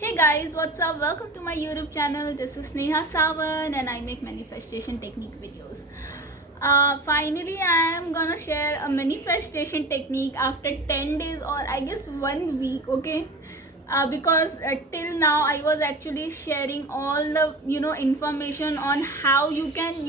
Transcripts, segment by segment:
Hey guys, what's up? Welcome to my YouTube channel. This is Sneha Sawan and I make manifestation technique videos. Finally, I am gonna share a manifestation technique after 10 days or I guess 1 week, okay? Because till now I was actually sharing all the information on how you can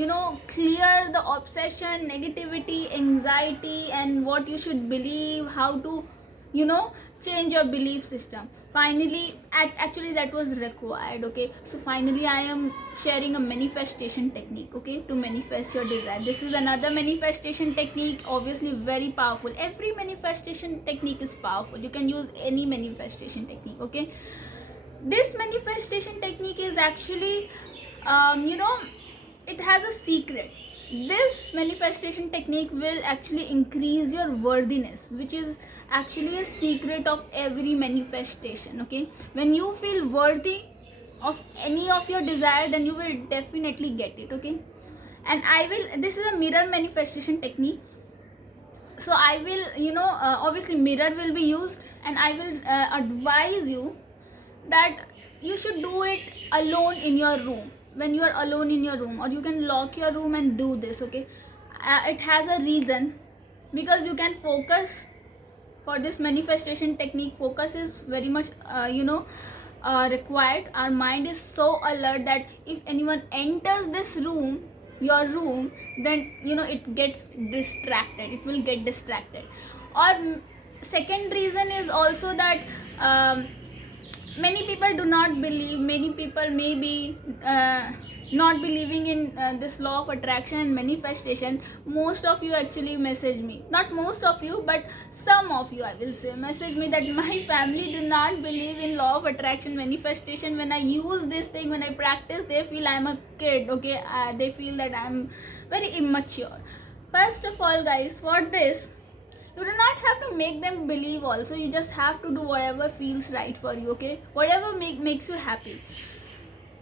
clear the obsession, negativity, anxiety, and what you should believe, how to you know change your belief system. Finally, actually that was required, okay? So finally I am sharing a manifestation technique, okay, to manifest your desire. This is another manifestation technique, obviously very powerful. Every manifestation technique is powerful. You can use any manifestation technique, okay? This manifestation technique is actually it has a secret. This manifestation technique will actually increase your worthiness, which is actually a secret of every manifestation, okay? When you feel worthy of any of your desire, then you will definitely get it, okay? And this is a mirror manifestation technique. So I will obviously mirror will be used, and I will advise you that you should do it alone in your room, when you are alone in your room, or you can lock your room and do this, okay? It has a reason, because you can focus. For this manifestation technique, focus is very much required. Our mind is so alert that if anyone enters this room, your room, then it gets distracted, it will get distracted. Or second reason is also that many people do not believe, many people may be not believing in this law of attraction and manifestation. Most of you actually message me, not most of you but some of you, I will say, message me that my family do not believe in law of attraction manifestation. When I use this thing, when I practice, they feel I'm a kid, okay? They feel that I'm very immature. First of all, guys, for this you do not have to make them believe also. You just have to do whatever feels right for you, okay? Whatever makes you happy.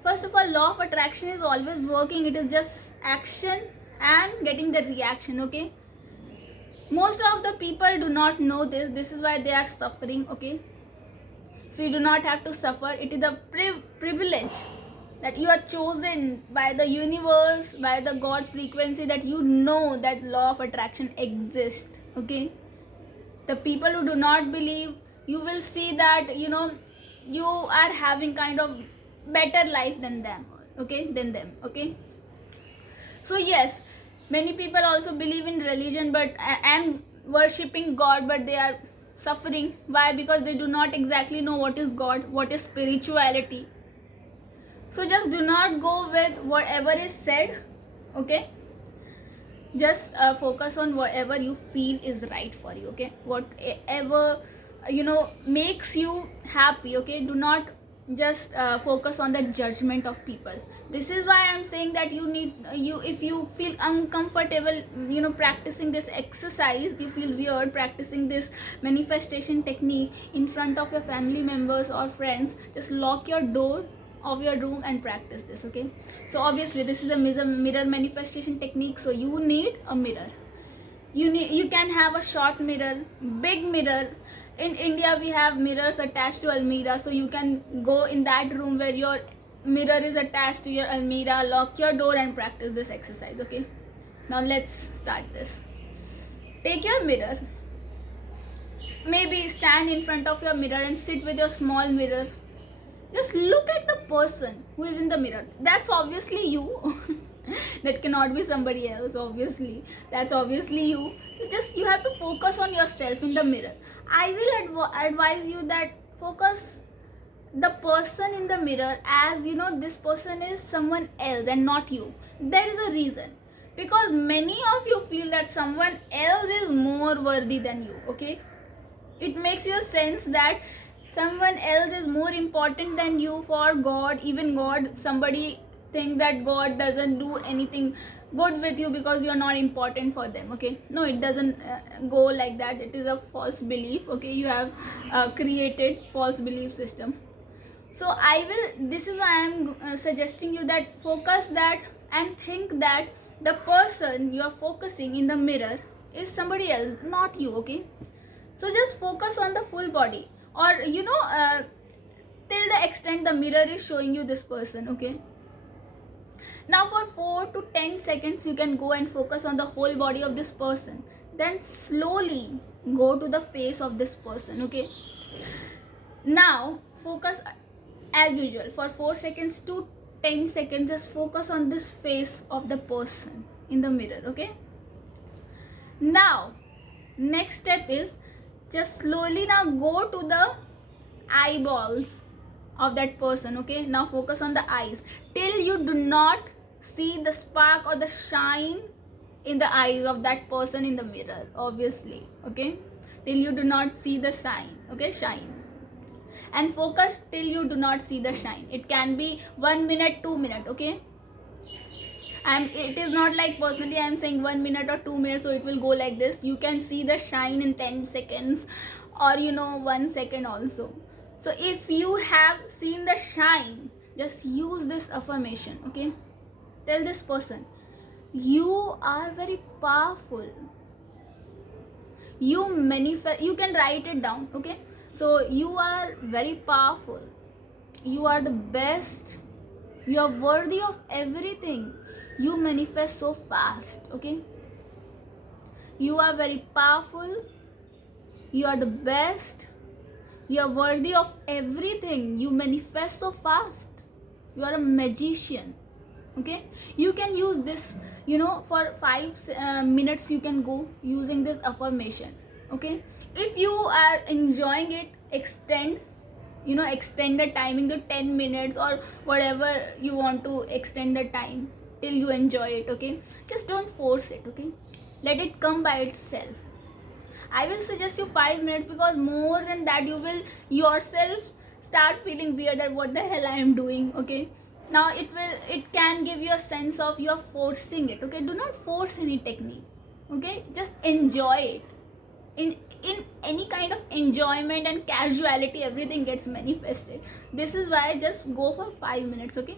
First of all, law of attraction is always working. It is just action and getting the reaction, okay? Most of the people do not know this. This is why they are suffering, okay? So you do not have to suffer. It is a privilege that you are chosen by the universe, by the God's frequency, that you know that law of attraction exists, okay? The people who do not believe, you will see that you are having kind of better life than them, okay? So yes, many people also believe in religion but and worshipping God, but they are suffering. Why? Because they do not exactly know what is God, what is spirituality. So just do not go with whatever is said, okay? Just focus on whatever you feel is right for you, okay? Whatever makes you happy, okay? Do not just focus on the judgment of people. This is why I'm saying that you need if you feel uncomfortable practicing this exercise, you feel weird practicing this manifestation technique in front of your family members or friends, just lock your door of your room and practice this, okay? So obviously this is a mirror manifestation technique, so you need a mirror. You can have a short mirror, big mirror. In India we have mirrors attached to almirah, so you can go in that room where your mirror is attached to your almirah, lock your door and practice this exercise, okay? Now let's start this. Take your mirror, maybe stand in front of your mirror and sit with your small mirror. Just look at the person who is in the mirror. That's obviously you. That cannot be somebody else, obviously. That's obviously you. You have to focus on yourself in the mirror. I will advise you that focus the person in the mirror as this person is someone else and not you. There is a reason, because many of you feel that someone else is more worthy than you, okay? It makes you sense that someone else is more important than you for God. Even God, somebody think that God doesn't do anything good with you because you are not important for them, okay? No, it doesn't go like that. It is a false belief, okay? You have created false belief system. So this is why I'm suggesting you that focus that and think that the person you are focusing in the mirror is somebody else, not you, okay? So just focus on the full body, or till the extent the mirror is showing you this person. Okay, now for 4 to 10 seconds you can go and focus on the whole body of this person, then slowly go to the face of this person. Okay, now focus as usual for 4 seconds to 10 seconds, just focus on this face of the person in the mirror. Okay, now next step is just slowly now go to the eyeballs of that person. Okay, now focus on the eyes till you do not see the spark or the shine in the eyes of that person in the mirror, obviously. Okay, till you do not see the sign. Okay, shine, and focus till you do not see the shine. It can be 1 minute, 2 minutes. Okay, and it is not like personally I am saying 1 minute or 2 minutes so it will go like this. You can see the shine in 10 seconds or 1 second also. So if you have seen the shine, just use this affirmation. Okay, tell this person, you are very powerful, you manifest. You can write it down. Okay, so you are very powerful, you are the best, you are worthy of everything, you manifest so fast. Okay, you are very powerful, you are the best, you are worthy of everything, you manifest so fast, you are a magician. Okay, you can use this for 5 minutes you can go using this affirmation. Okay, if you are enjoying it, extend the timing to 10 minutes or whatever you want to extend the time till you enjoy it. Okay, just don't force it. Okay, let it come by itself. I will suggest you 5 minutes, because more than that you will yourself start feeling weird at what the hell I am doing. Okay, now it can give you a sense of you are forcing it. Okay, do not force any technique. Okay, just enjoy it. In any kind of enjoyment and casuality, everything gets manifested. This is why just go for 5 minutes. Okay,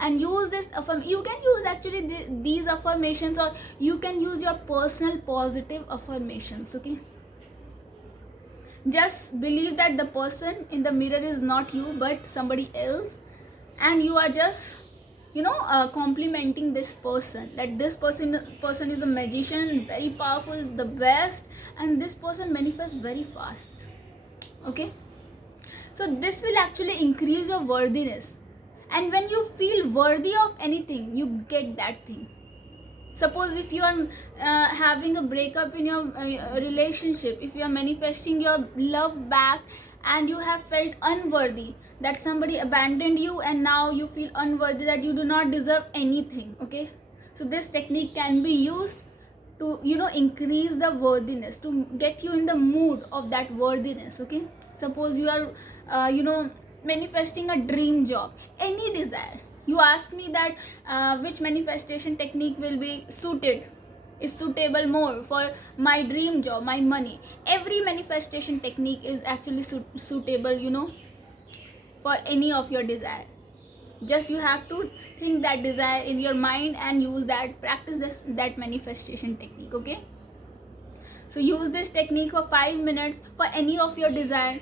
and use this you can use actually these affirmations, or you can use your personal positive affirmations. Okay, just believe that the person in the mirror is not you but somebody else, and you are just complimenting this person, that this person is a magician, very powerful, the best, and this person manifests very fast. Okay, so this will actually increase your worthiness, and when you feel worthy of anything, you get that thing. Suppose if you are having a breakup in your relationship, if you are manifesting your love back and you have felt unworthy, that somebody abandoned you and now you feel unworthy, that you do not deserve anything. Okay, so this technique can be used to increase the worthiness, to get you in the mood of that worthiness. Okay, suppose you are manifesting a dream job, any desire. You ask me that which manifestation technique will be suitable more for my dream job, my money. Every manifestation technique is actually suitable for any of your desire. Just you have to think that desire in your mind and use that, practice that manifestation technique. Okay, so use this technique for 5 minutes for any of your desire.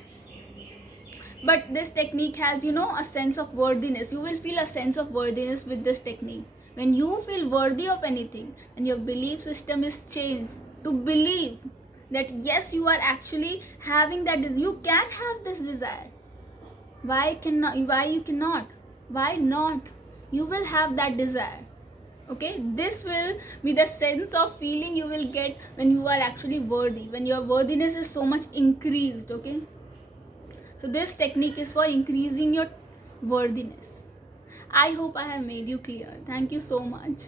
But this technique has a sense of worthiness. You will feel a sense of worthiness with this technique. When you feel worthy of anything, and your belief system is changed to believe that yes, you are actually having that, you can have this desire. Why you cannot? Why not? You will have that desire. Okay, this will be the sense of feeling you will get when you are actually worthy, when your worthiness is so much increased. Okay, so this technique is for increasing your worthiness. I hope I have made you clear. Thank you so much.